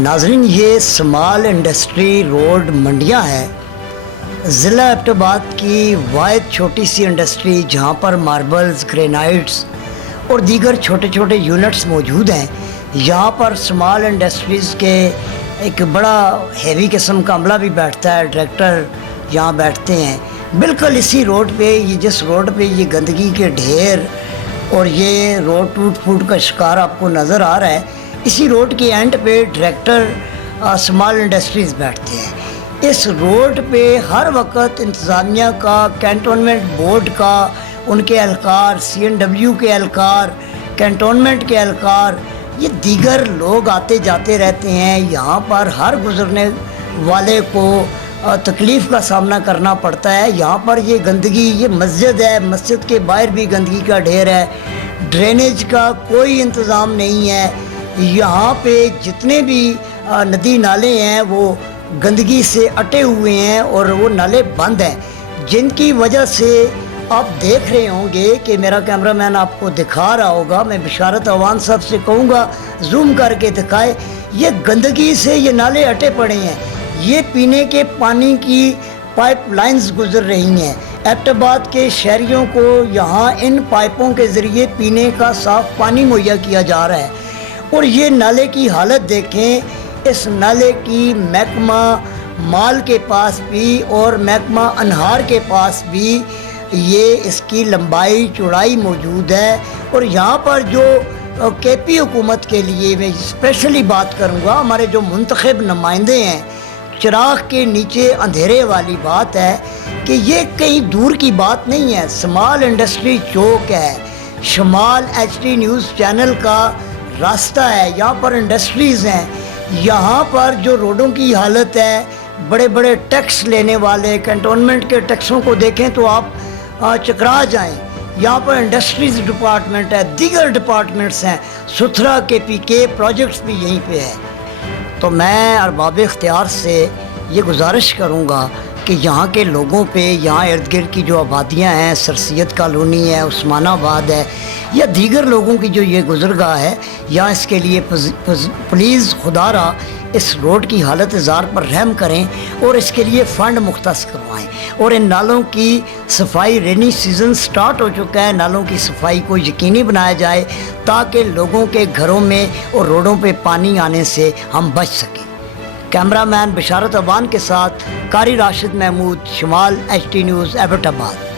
नाजरीन, ये small industry road मंडियां है, ज़िला एबटाबाद की वाहिद छोटी सी इंडस्ट्री जहां पर मार्बल्स, ग्रेनाइट्स और दीगर छोटे छोटे यूनिट्स मौजूद हैं। यहाँ पर स्मॉल इंडस्ट्रीज़ के एक बड़ा हैवी किस्म का अमला भी बैठता है, डायरेक्टर यहाँ बैठते हैं। बिल्कुल इसी रोड पे, ये जिस रोड पे ये गंदगी के ढेर और ये रोड टूट फूट का शिकार आपको नज़र आ रहा है, इसी रोड के एंड पे डायरेक्टर स्मॉल इंडस्ट्रीज़ बैठते हैं। इस रोड पे हर वक्त इंतज़ामिया का, कैंटोनमेंट बोर्ड का, उनके एहलकार, CNW के एहलकार, कैंटोनमेंट के एहलकार, ये दीगर लोग आते जाते रहते हैं। यहाँ पर हर गुज़रने वाले को तकलीफ़ का सामना करना पड़ता है। यहाँ पर ये गंदगी, ये मस्जिद है, मस्जिद के बाहर भी गंदगी का ढेर है, ड्रेनेज का कोई इंतज़ाम नहीं है। यहाँ पे जितने भी नदी नाले हैं वो गंदगी से अटे हुए हैं और वो नाले बंद हैं, जिनकी वजह से आप देख रहे होंगे कि मेरा कैमरामैन आपको दिखा रहा होगा। मैं बिशारत अवान साहब से कहूँगा जूम करके दिखाए। ये गंदगी से ये नाले अटे पड़े हैं, ये पीने के पानी की पाइपलाइंस गुजर रही हैं। एबटाबाद के शहरियों को यहाँ इन पाइपों के ज़रिए पीने का साफ़ पानी मुहैया किया जा रहा है। और ये नाले की हालत देखें, इस नाले की महकमा माल के पास भी और महकमा अनहार के पास भी ये इसकी लंबाई चौड़ाई मौजूद है। और यहाँ पर जो KP हुकूमत के लिए मैं स्पेशली बात करूँगा, हमारे जो मुंतखब नुमाइंदे हैं, चिराग के नीचे अंधेरे वाली बात है कि ये कहीं दूर की बात नहीं है। स्मॉल इंडस्ट्री चौक है, शमाल HD न्यूज़ चैनल का रास्ता है, यहाँ पर इंडस्ट्रीज़ हैं। यहाँ पर जो रोडों की हालत है, बड़े बड़े टैक्स लेने वाले, कैंटोनमेंट के टैक्सों को देखें तो आप चकरा जाएं। यहाँ पर इंडस्ट्रीज़ डिपार्टमेंट है, दीगर डिपार्टमेंट्स हैं, सुथरा KPK प्रोजेक्ट्स भी यहीं पे है। तो मैं अरबाब इख्तियार से ये गुजारिश करूँगा कि यहाँ के लोगों पे, यहाँ इर्द गिर्द की जो आबादियाँ हैं, सरसैयद कॉलोनी है, उस्मानाबाद है, या दीगर लोगों की जो ये गुज़रगाह है, यहाँ इसके लिए प्लीज़ खुदारा इस रोड की हालत ज़ार पर रहम करें और इसके लिए फ़ंड मुख्तस करवाएं। और इन नालों की सफाई, रेनी सीज़न स्टार्ट हो चुका है, नालों की सफाई को यकीनी बनाया जाए ताकि लोगों के घरों में और रोडों पे पानी आने से हम बच सकें। कैमरामैन बिशारत अवान के साथ कारी राशिद महमूद, शमाल HD न्यूज़ एबटाबाद।